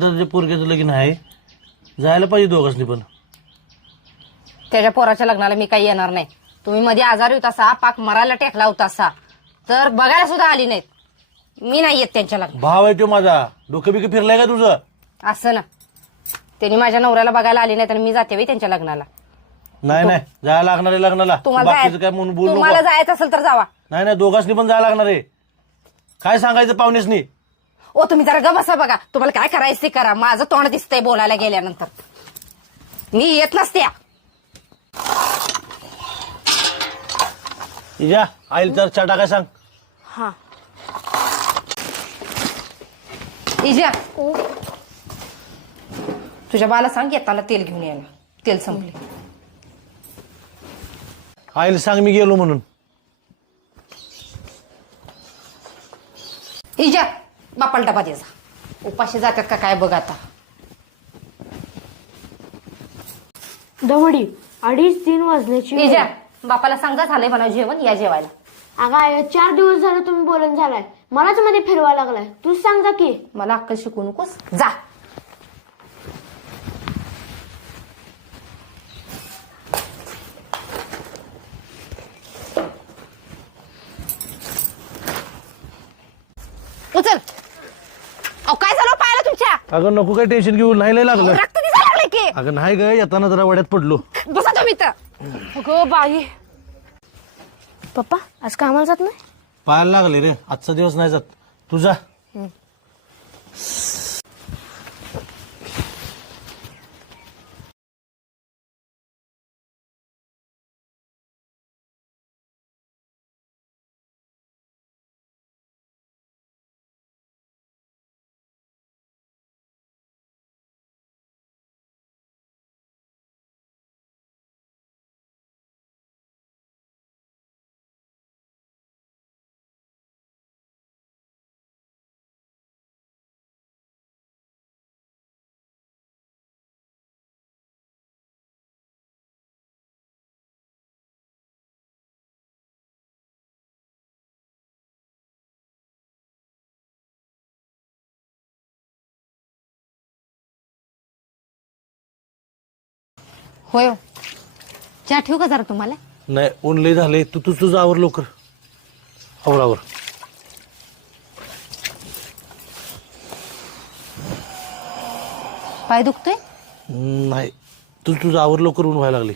त्याच्या पोरग्याचं लगीन आहे, जायला पाहिजे दोघांनी पण. त्याच्या पोराच्या लग्नाला मी काही येणार नाही. तुम्ही मध्ये आजारी होता पाक मरायला टेकला होता तर बघायला सुद्धा आली नाहीत. मी नाही येत त्यांच्या लग्नात. भाव आहे तो माझा, डोकं बिकं फिरलाय का तुझं? असं ना, त्यांनी माझ्या नवऱ्याला बघायला आली नाही तर मी जाते बाई त्यांच्या लग्नाला. नाही नाही, जायला लागणार आहे लग्नाला. बाकीचं काय म्हणून बोलू तुम्हाला जायचं असेल तर जावा. नाही नाही, दोघांनी पण जायला लागणार आहे. काय सांगायचं पाहुणेसनी? ओ तुम्ही जरा ग बसा, बघा तुम्हाला काय करायचं ते करा. माझं तोंड दिसतंय बोलायला गेल्यानंतर. मी येत नसते. या आईल तर चहा टाकाय सांग. हा इजा, तुझ्या बाला सांग येताना तेल घेऊन यायला. तेल संपले. आईल सांग मी गेलो म्हणून. इजा बापाला डबा द्यायचा. उपाशी जातात का काय बघ आता. दवडी 2:30-3 वाजल्याची वेळ. इजा बापाला सांगा झालंय म्हणा जेवण, या जेवायला. अगं आय 4 दिवस झाले तुम्ही बोलून झालाय, मलाच मध्ये फिरवा लागलाय. तूच सांगा की. मला अक्कल शिकू नकोस, जा. उचल. अहो काय झालं पायाला तुमच्या? अगं नको काय टेन्शन घेऊ, नाही लय लागलं. रक्त दिसायला लागले की. अगं नाही ग, येताना जरा वड्यात पडलो. बसा तुम्ही तर. अगं बाई. पप्पा आज कामाला जात नाही? पायाला लागले रे, आजचा दिवस नाही जात. तुझा होय हो. चहा ठेवू का जरा तुम्हाला? नाही, ऊन लय झाले. तू तुझं आवर लवकर. आवरावर. पाय दुखतोय? नाही, तुझं आवर लवकर ऊन व्हायला लागले.